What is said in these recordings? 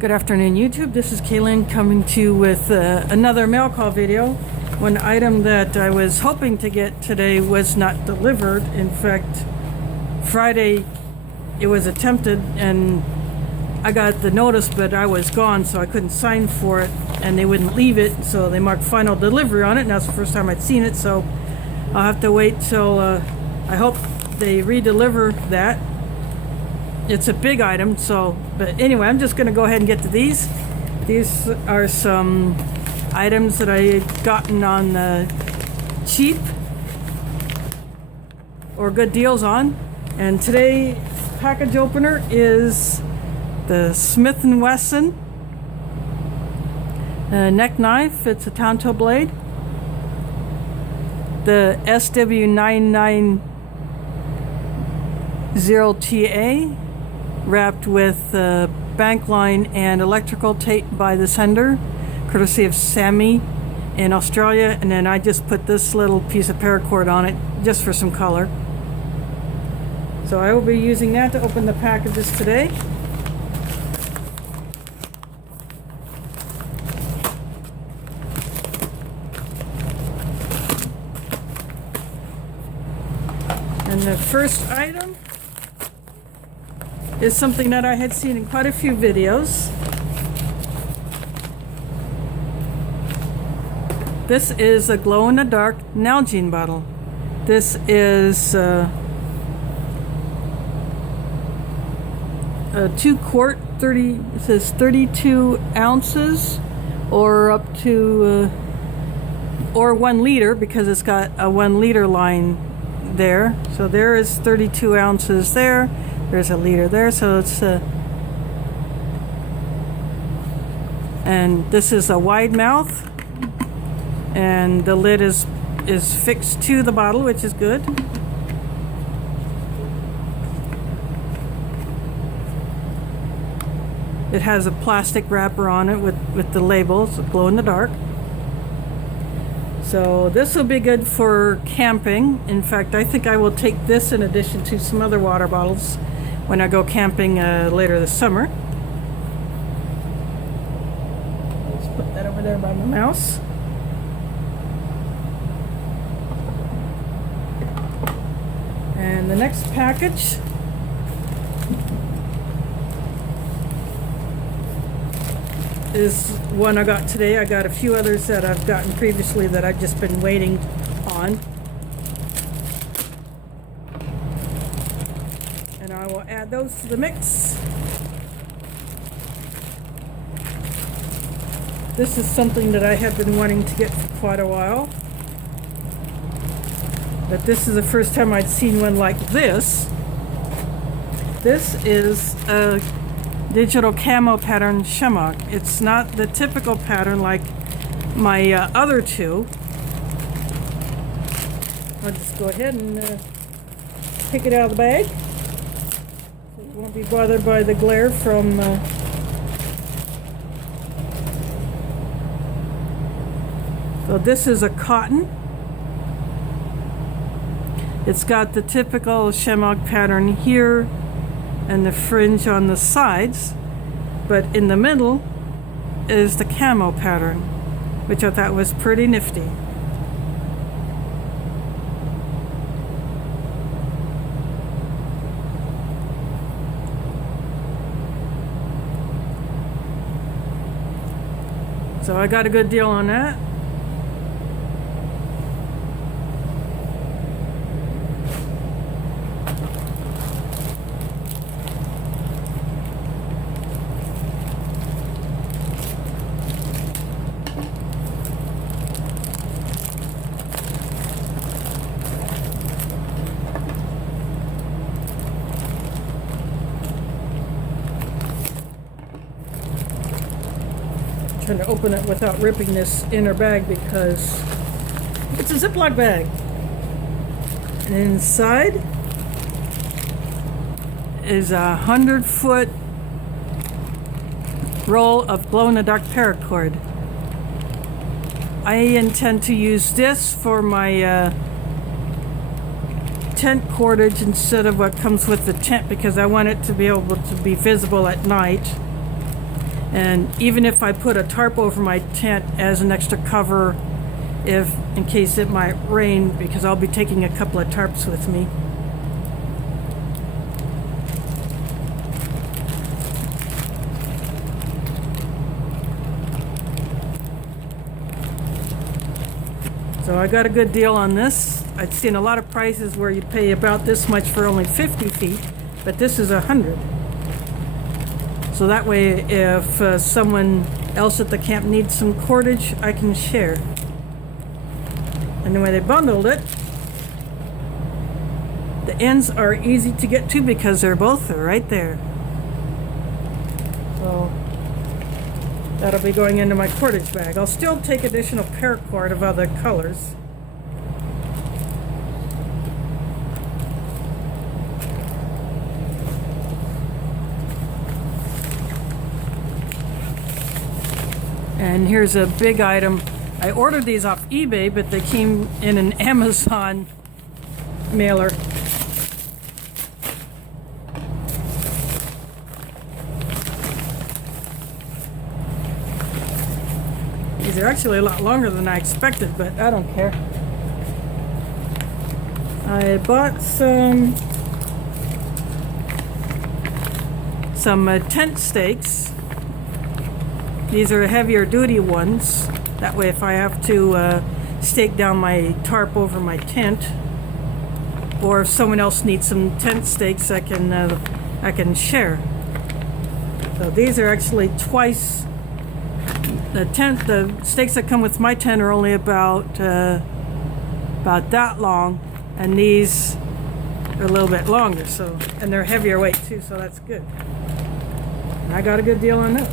Good afternoon, YouTube. This is Kaylin coming to you with another mail call video. One item that I was hoping to get today was not delivered. In fact, Friday it was attempted and I got the notice, but I was gone, so I couldn't sign for it, and they wouldn't leave it, so they marked final delivery on it, and that's the first time I'd seen it, so I'll have to wait till I hope they re-deliver that. It's a big item, so, but anyway, I'm just going to go ahead and get to these. These are some items that I had gotten on cheap or good deals on. And today's package opener is the Smith & Wesson neck knife. It's a Tonto blade. The SW990TA. Wrapped with bank line and electrical tape by the sender, courtesy of Sammy in Australia, and then I just put this little piece of paracord on it just for some color. So I will be using that to open the packages today. And the first item is something that I had seen in quite a few videos. This is a glow-in-the-dark Nalgene bottle. This is a 2-quart, it says 32 ounces, or up to, or 1 liter, because it's got a 1 liter line there. So there is 32 ounces there. There's a liter there, so it's and this is a wide mouth, and the lid is fixed to the bottle, which is good. It has a plastic wrapper on it with the labels, glow in the dark. So this will be good for camping. In fact, I think I will take this in addition to some other water bottles when I go camping later this summer. Let's put that over there by my mouse. And the next package is one I got today. I got a few others that I've gotten previously that I've just been waiting on. And I will add those to the mix. This is something that I have been wanting to get for quite a while. But this is the first time I'd seen one like this. This is a digital camo pattern shemagh. It's not the typical pattern like my other two. I'll just go ahead and pick it out of the bag. So you won't be bothered by the glare from so this is a cotton. It's got the typical shemagh pattern here and the fringe on the sides, but in the middle is the camo pattern, which I thought was pretty nifty. So I got a good deal on that. Trying to open it without ripping this inner bag because it's a Ziploc bag. And inside is a 100-foot roll of glow-in-the-dark paracord. I intend to use this for my tent cordage instead of what comes with the tent because I want it to be able to be visible at night. And even if I put a tarp over my tent as an extra cover, if in case it might rain, because I'll be taking a couple of tarps with me. So I got a good deal on this. I've seen a lot of prices where you pay about this much for only 50 feet, but this is 100. So that way, if someone else at the camp needs some cordage, I can share. And the way they bundled it, the ends are easy to get to because they're both right there. So that'll be going into my cordage bag. I'll still take additional paracord of other colors. And here's a big item. I ordered these off eBay, but they came in an Amazon mailer. These are actually a lot longer than I expected, but I don't care. I bought some tent stakes. These are heavier duty ones. That way if I have to stake down my tarp over my tent, or if someone else needs some tent stakes, I can share. So these are actually twice the stakes that come with my tent are only about that long, and these are a little bit longer. So, and they're heavier weight too, so that's good. And I got a good deal on those.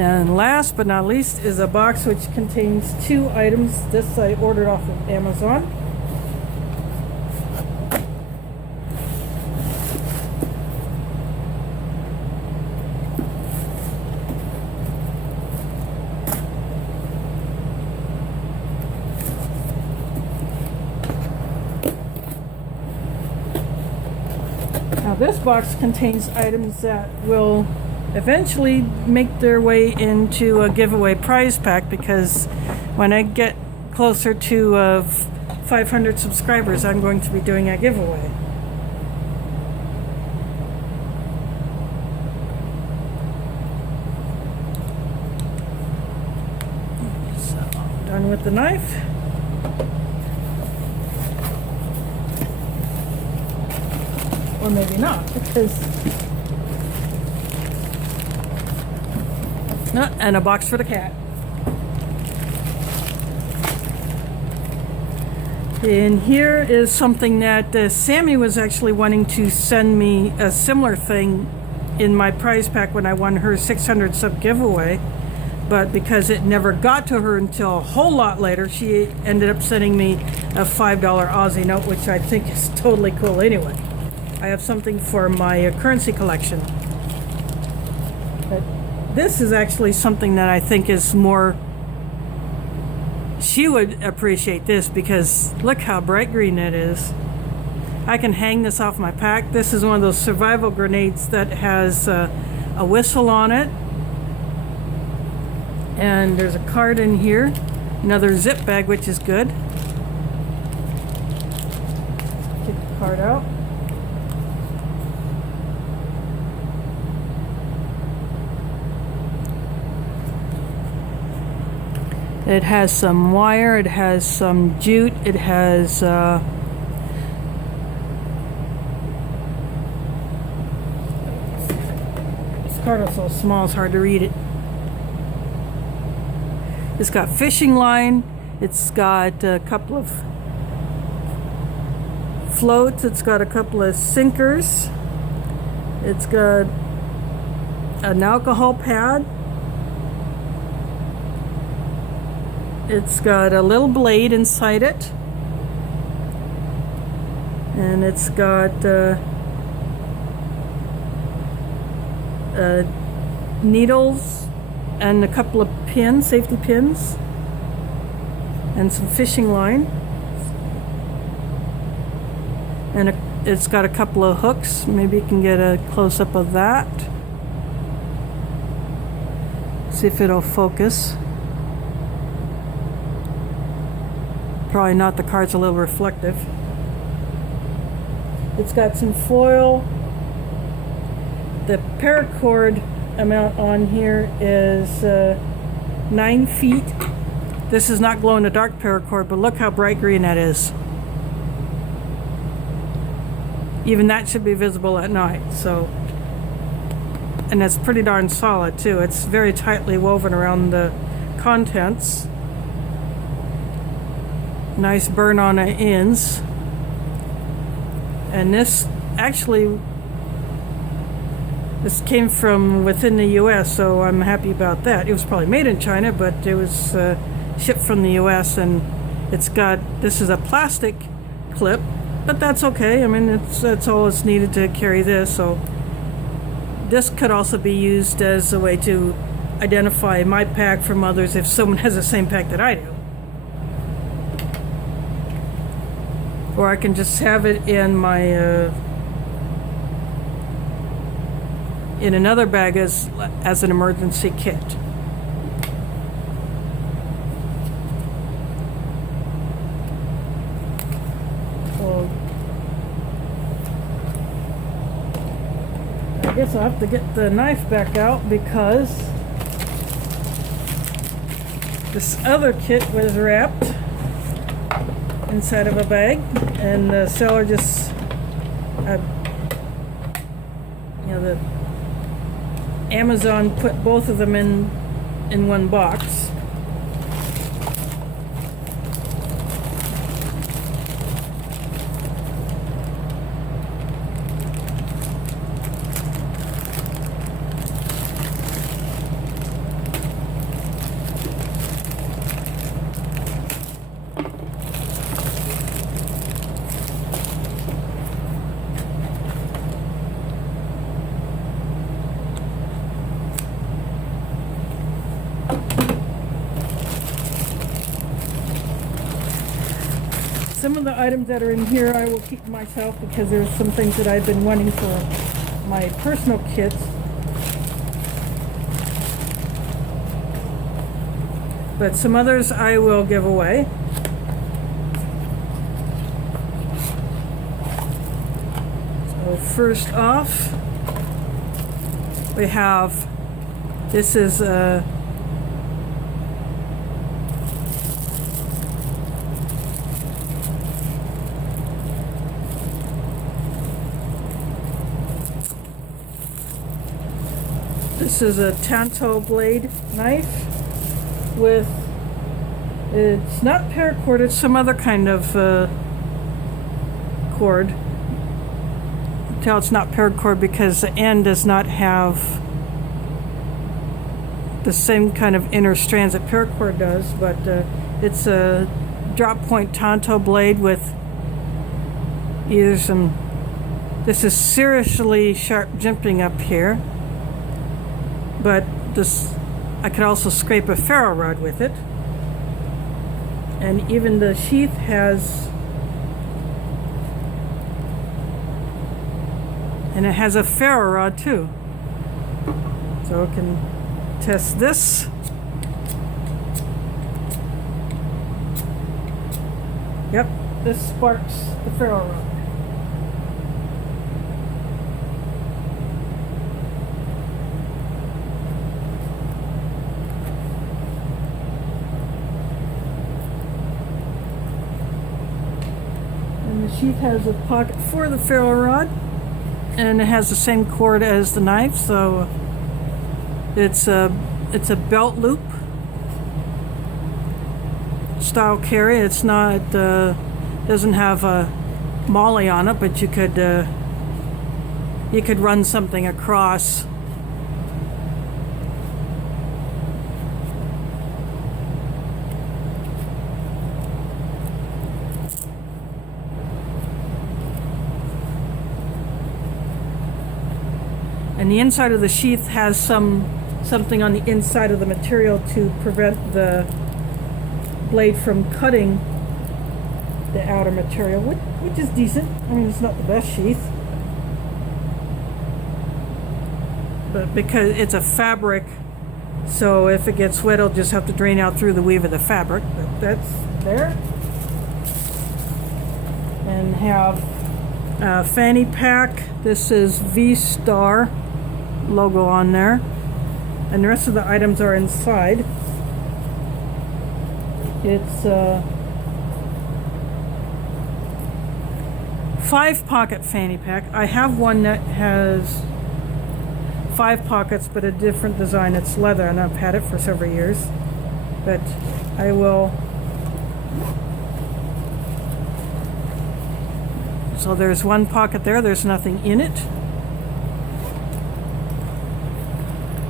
And last but not least is a box which contains 2 items. This I ordered off of Amazon. Now this box contains items that will eventually make their way into a giveaway prize pack, because when I get closer to 500 subscribers, I'm going to be doing a giveaway. So, done with the knife. Or maybe not, because and a box for the cat. And here is something that Sammy was actually wanting to send me a similar thing in my prize pack when I won her 600 sub giveaway, but because it never got to her until a whole lot later, she ended up sending me a $5 Aussie note, which I think is totally cool anyway. I have something for my currency collection. But this is actually something that I think is more, she would appreciate this, because look how bright green it is. I can hang this off my pack. This is one of those survival grenades that has a whistle on it. And there's a card in here, another zip bag, which is good. Take the card out. It has some wire, it has some jute, it has this card is so small it's hard to read it. It's got fishing line, it's got a couple of floats, it's got a couple of sinkers, it's got an alcohol pad. It's got a little blade inside it, and it's got needles and a couple of pins, safety pins, and some fishing line, and a it's got a couple of hooks. Maybe you can get a close-up of that. See if it'll focus. Probably not, the card's a little reflective. It's got some foil. The paracord amount on here is 9 feet. This is not glow-in-the-dark paracord, but look how bright green that is. Even that should be visible at night. So, and it's pretty darn solid too. It's very tightly woven around the contents. Nice burn on the ends. And this actually, this came from within the US, so I'm happy about that. It was probably made in China, but it was shipped from the US, and it's got, this is a plastic clip, but that's okay. I mean, that's all it's needed to carry this. So this could also be used as a way to identify my pack from others if someone has the same pack that I do. Or I can just have it in my in another bag as an emergency kit. So I guess I'll have to get the knife back out because this other kit was wrapped inside of a bag, and the seller just the Amazon put both of them in one box. Some of the items that are in here I will keep myself because there's some things that I've been wanting for my personal kits. But some others I will give away. So first off, we have, this is a This is a Tanto blade knife with, it's not paracord, it's some other kind of cord. Tell it's not paracord because the end does not have the same kind of inner strands that paracord does, but it's a drop point Tanto blade with either some, this is seriously sharp jimping up here. But this, I could also scrape a ferro rod with it. And even the sheath has, and it has a ferro rod too. So I can test this. Yep, this sparks the ferro rod. The sheath has a pocket for the ferro rod, and it has the same cord as the knife, so it's a belt loop style carry. It's not doesn't have a molly on it, but you could run something across. And the inside of the sheath has something on the inside of the material to prevent the blade from cutting the outer material, which is decent. I mean, it's not the best sheath, but because it's a fabric, so if it gets wet, it'll just have to drain out through the weave of the fabric. But that's there. And have a fanny pack. This is V-Star logo on there, and the rest of the items are inside. It's 5-pocket fanny pack. I have one that has 5 pockets, but a different design. It's leather, and I've had it for several years. But I will. So there's 1 pocket there. There's nothing in it.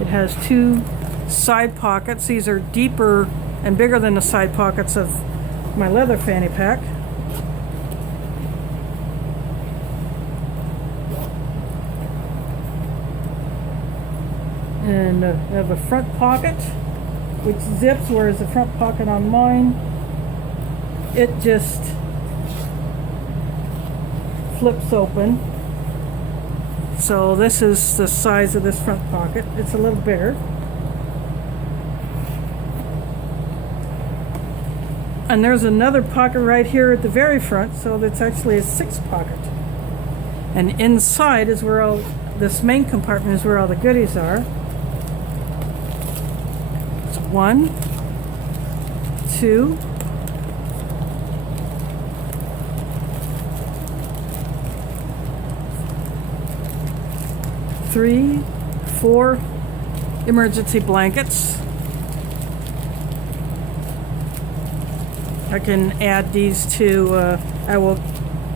It has 2 side pockets. These are deeper and bigger than the side pockets of my leather fanny pack. And I have a front pocket which zips, whereas the front pocket on mine, it just flips open. So this is the size of this front pocket. It's a little bigger. And there's another pocket right here at the very front, so that's actually a 6 pocket. And inside is where all, this main compartment is where all the goodies are. It's 1, 2, 3, 4 emergency blankets. I can add these to, I will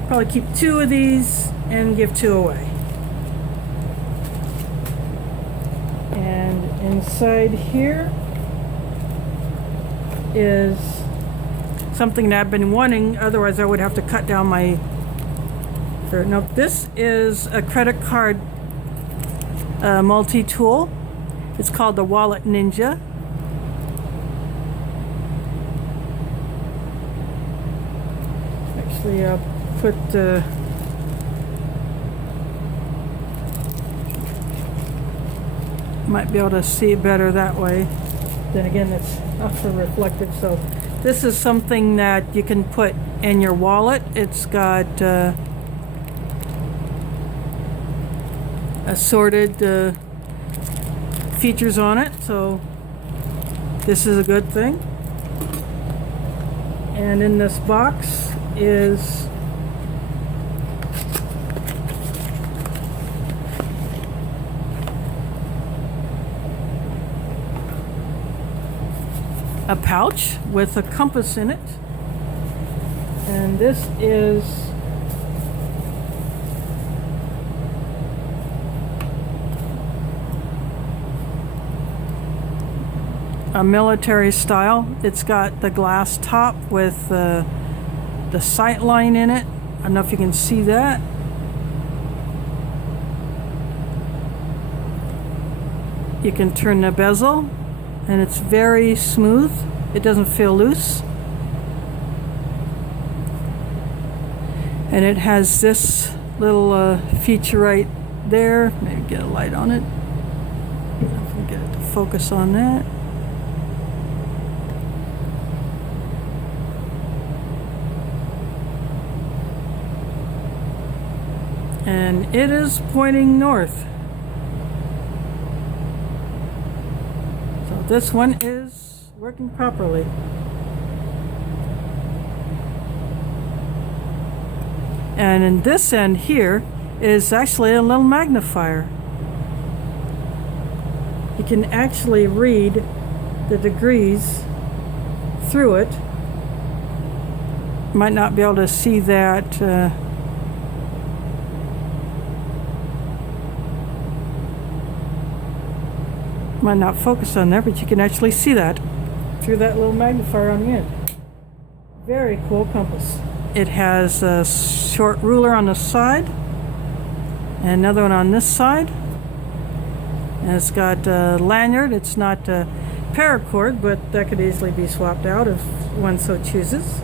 probably keep 2 of these and give 2 away. And inside here is something that I've been wanting, otherwise I would have to cut down my, no, this is a credit card multi-tool. It's called the Wallet Ninja. Actually, I'll put might be able to see better that way. Then again, it's not so reflective. So this is something that you can put in your wallet. It's got assorted features on it, so this is a good thing. And in this box is a pouch with a compass in it, and this is a military style. It's got the glass top with the sight line in it. I don't know if you can see that. You can turn the bezel, and it's very smooth. It doesn't feel loose. And it has this little feature right there. Maybe get a light on it. If we can get it to focus on that. And it is pointing north. So this one is working properly. And in this end here is actually a little magnifier. You can actually read the degrees through it. Might not be able to see that. Might not focus on there, but you can actually see that through that little magnifier on the end. Very cool compass. It has a short ruler on the side and another one on this side. And it's got a lanyard. It's not a paracord, but that could easily be swapped out if one so chooses.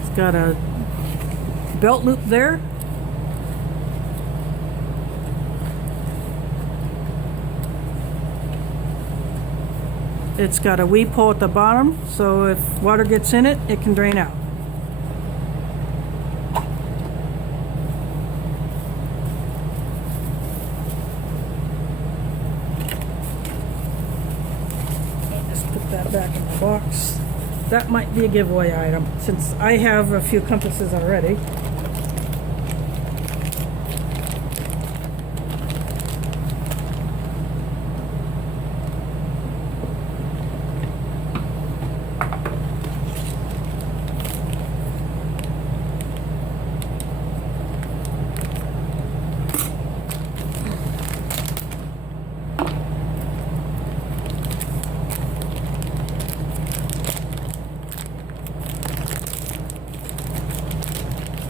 It's got a belt loop there. It's got a weep hole at the bottom, so if water gets in it, it can drain out. Just put that back in the box. That might be a giveaway item, since I have a few compasses already.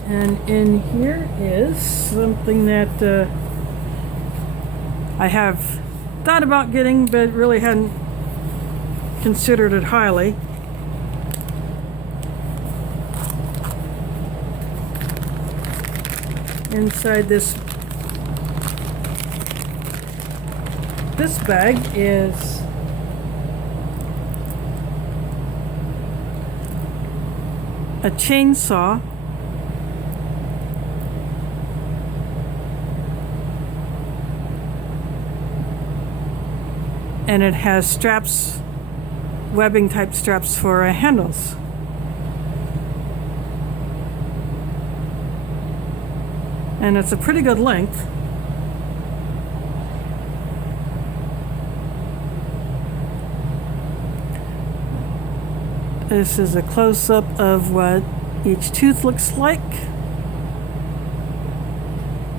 And in here is something that I have thought about getting, but really hadn't considered it highly. Inside this bag is a chainsaw, and it has straps, webbing type straps for handles. And it's a pretty good length. This is a close-up of what each tooth looks like.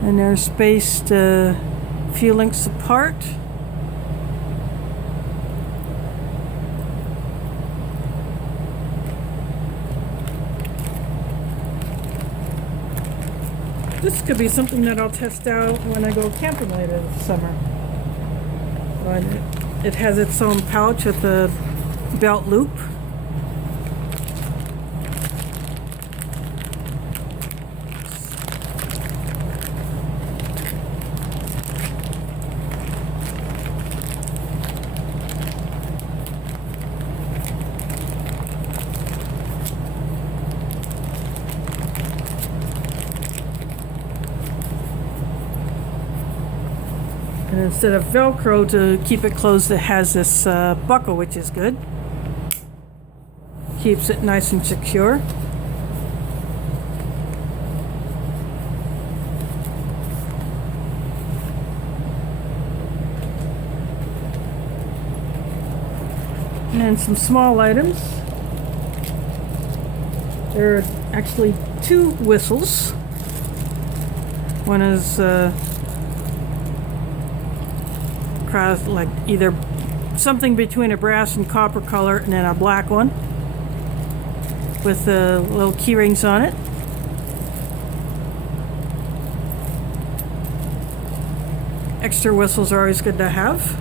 And they're spaced a few lengths apart. This could be something that I'll test out when I go camping later this summer. But it has its own pouch with a belt loop. And instead of Velcro to keep it closed, it has this buckle, which is good. Keeps it nice and secure. And some small items. There are actually two whistles. One is like either something between a brass and copper color, and then a black one with little key rings on it. Extra whistles are always good to have.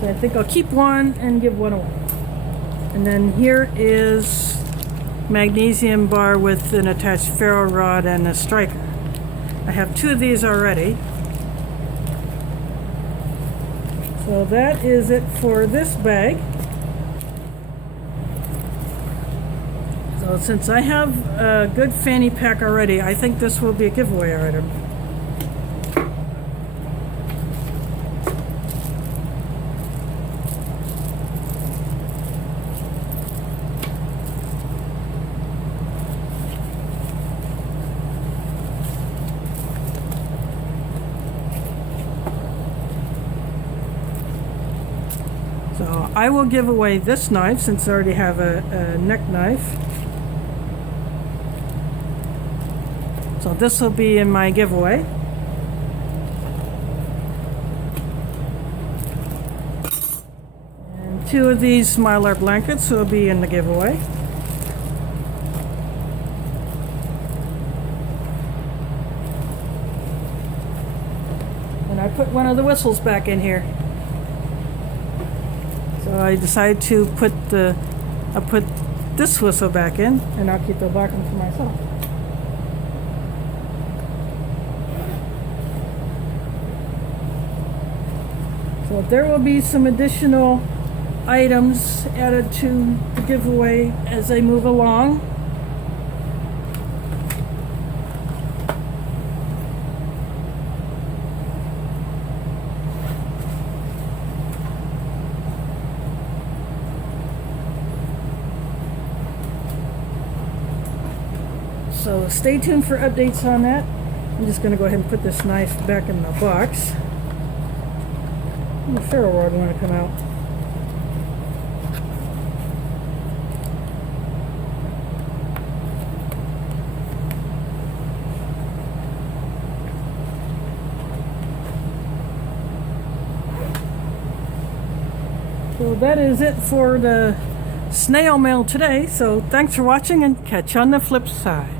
So I think I'll keep one and give one away. And then here is magnesium bar with an attached ferro rod and a striker. I have two of these already. So that is it for this bag. So since I have a good fanny pack already, I think this will be a giveaway item. So I will give away this knife since I already have a neck knife. So this will be in my giveaway. And two of these Mylar blankets will be in the giveaway. And I put one of the whistles back in here. So I decided to put this whistle back in, and I'll keep the black one for myself. So there will be some additional items added to the giveaway as they move along. So stay tuned for updates on that. I'm just going to go ahead and put this knife back in the box. The ferro rod want to come out. So that is it for the snail mail today. So thanks for watching, and catch you on the flip side.